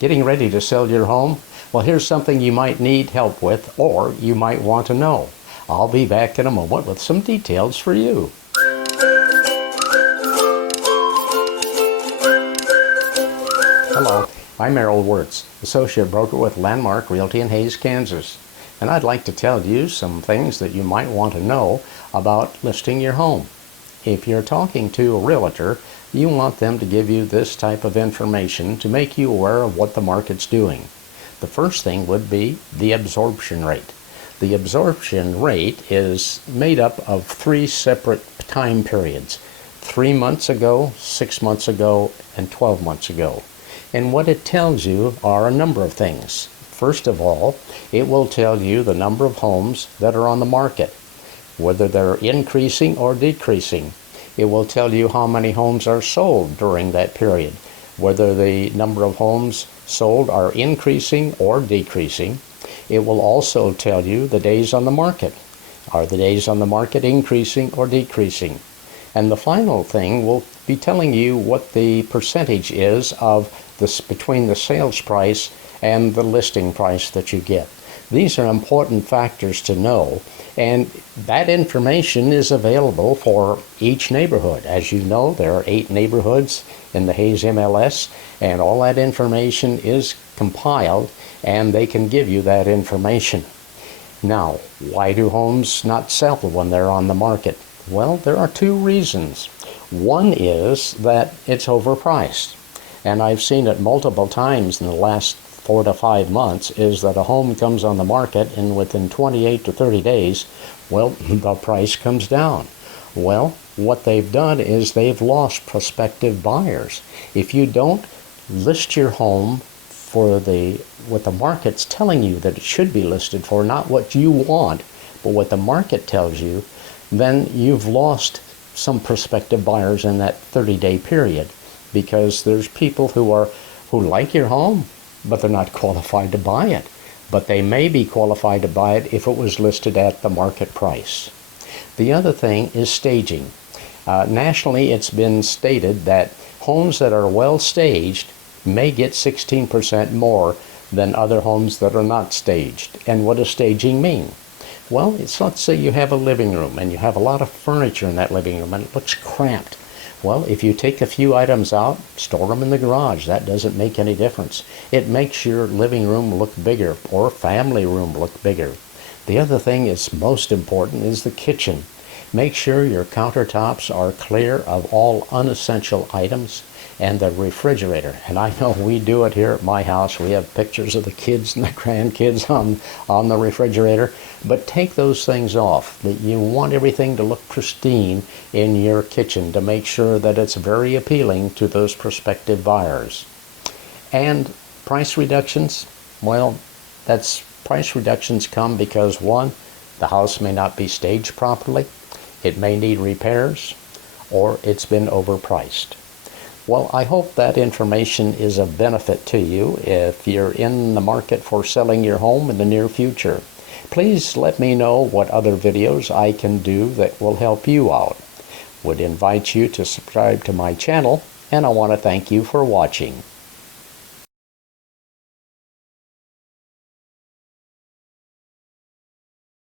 Getting ready to sell your home? Well, here's something you might need help with, or you might want to know. I'll be back in a moment with some details for you. Hello, I'm Errol Wirtz, Associate Broker with Landmark Realty in Hays, Kansas. And I'd like to tell you some things that you might want to know about listing your home. If you're talking to a realtor, you want them to give you this type of information to make you aware of what the market's doing. The first thing would be the absorption rate. The absorption rate is made up of 3 separate time periods: 3 months ago, 6 months ago, and 12 months ago. And what it tells you are a number of things. First of all, it will tell you the number of homes that are on the market, whether they're increasing or decreasing. It will tell you how many homes are sold during that period, whether the number of homes sold are increasing or decreasing. It will also tell you the days on the market. Are the days on the market increasing or decreasing? And the final thing will be telling you what the percentage is of this between the sales price and the listing price that you get. These are important factors to know, and that information is available for each neighborhood. As you know, there are 8 neighborhoods in the Hays MLS, and all that information is compiled, and they can give you that information. Now, why do homes not sell when they're on the market? Well, there are 2 reasons. One is that it's overpriced, and I've seen it multiple times in the last 4 to 5 months, is that a home comes on the market and within 28 to 30 days, well, the price comes down. Well, what they've done is they've lost prospective buyers. If you don't list your home for what the market's telling you that it should be listed for, not what you want, but what the market tells you, then you've lost some prospective buyers in that 30-day period, because there's people who like your home, but they're not qualified to buy it. But they may be qualified to buy it if it was listed at the market price. The other thing is staging. Nationally, it's been stated that homes that are well staged may get 16% more than other homes that are not staged. And what does staging mean? Well, let's say you have a living room and you have a lot of furniture in that living room and it looks cramped. Well, if you take a few items out, store them in the garage. That doesn't make any difference. It makes your living room look bigger, or family room look bigger. The other thing is most important is the kitchen. Make sure your countertops are clear of all unessential items, and the refrigerator. And I know we do it here at my house. We have pictures of the kids and the grandkids on the refrigerator. But take those things off. You want everything to look pristine in your kitchen to make sure that it's very appealing to those prospective buyers. And price reductions, well, price reductions come because, one, the house may not be staged properly, it may need repairs, or it's been overpriced. Well, I hope that information is of benefit to you if you're in the market for selling your home in the near future. Please let me know what other videos I can do that will help you out. Would invite you to subscribe to my channel, and I want to thank you for watching.